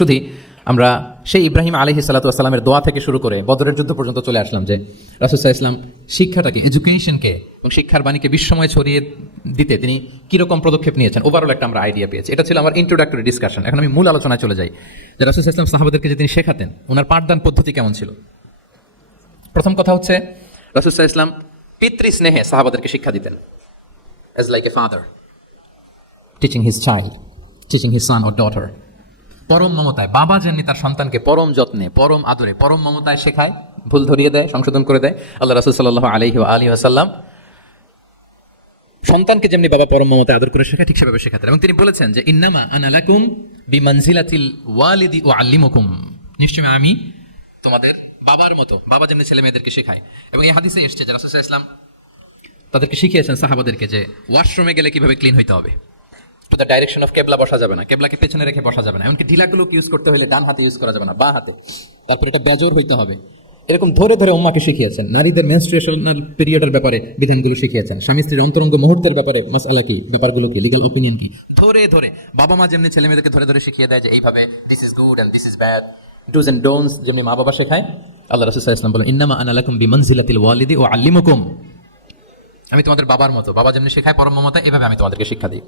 শুধু আমরা সেই ইব্রাহিম আলাইহিস সালাতু ওয়াস সালামের দোয়া থেকে শুরু করে বদরের যুদ্ধ পর্যন্ত চলে আসলাম যে রাসূল সাল্লাল্লাহু আলাইহি ওয়াসাল্লাম শিক্ষাটাকে, এডুকেশনকে এবং শিক্ষার বাণীকে বিশ্বময় ছড়িয়ে দিতে তিনি কিরকম পদক্ষেপ নিয়েছেন, ওভারঅল একটা আমরা আইডিয়া পেয়েছি। এটা ছিল আমার ইন্ট্রোডাক্টরি ডিসকাশন। এখন আমি মূল আলোচনায় চলে যাই যে রাসূল সাল্লাল্লাহু আলাইহি ওয়াসাল্লাম সাহাবাদেরকে যে তিনি শেখাতেন, ওনার পাঠদান পদ্ধতি কেমন ছিল। প্রথম কথা হচ্ছে রাসূল সাল্লাল্লাহু আলাইহি ওয়াসাল্লাম পিতৃ স্নেহে সাহাবাদেরকে শিক্ষা দিতেন, as like a father teaching his child, teaching his son or daughter. পরম মমতায়, বাবা যেমনি তার সন্তানকে পরম যত্নে, পরম আদরে, পরম মমতায় শেখায়, ভুল ধরিয়ে দেয়, সংশোধন করে দেয়, আল্লাহ রাসূল সাল্লাল্লাহু আলাইহি ওয়া আলিহি ওয়াসাল্লাম সন্তানকে যেমনি বাবা পরম মমতায় আদর করে শেখায়, ঠিক সেভাবে শেখাতেন। এবং তিনি বলেছেন যে ইন্নামা আনা লাকুম বিমানজিলাতিল ওয়ালিদি উআল্লিমুকুম, নিশ্চয়ই আমি তোমাদের বাবার মতো, বাবা যেমনি ছেলে মেয়েদেরকে শেখায়। এবং এই হাদিসে এসেছে যে রাসূল সাল্লাল্লাহু আলাইহি ওয়াসাল্লাম তাদেরকে শিখিয়েছেন সাহাবাদেরকে যে ওয়াশরুমে গেলে কিভাবে ক্লিন হইতে হবে। টু দ্য ডাইরেকশন অফ কেবলা বসা যাবে না, কেবলাকে পেছনে রেখে বসা যাবে না, এমনকি ঢিলাগুলোকে ইউজ করতে হলে ডান হাতে ইউজ করা যাবে না, বা হাতে। তারপর এটা বেজোর হইতে হবে। এরকম ধরে ধরে উম্মাকে শিখিয়েছেন। নারীদের মেনস্ট্রুয়েশনাল পিরিয়ডের ব্যাপারে বিধানগুলো শিখিয়েছেন। স্বামী স্ত্রীর অন্তরঙ্গ মুহূর্তের ব্যাপারে মাসআলা কি, ব্যাপারগুলো কি, লিগ্যাল অপিনিয়ন কি, ধরে ধরে বাবা মা যেমনি ছেলে মেয়েদেরকে ধরে ধরে শিখিয়ে দেয় যে এইভাবে this is good and this is bad, do's and don'ts যেমনি মা বাবা শেখায়, আল্লাহ রাসূল সাল্লাল্লাহু আলাইহি ওয়াসাল্লাম বলেন ইন্নামা আনা লাকুম বিমানজিলাতিল ওয়ালিদি উআল্লিমুকুম, আমি তোমাদের বাবার মতো, বাবা যেমনি শেখায় পরম মমতা, এভাবে আমি তোমাদেরকে শিক্ষা দিই।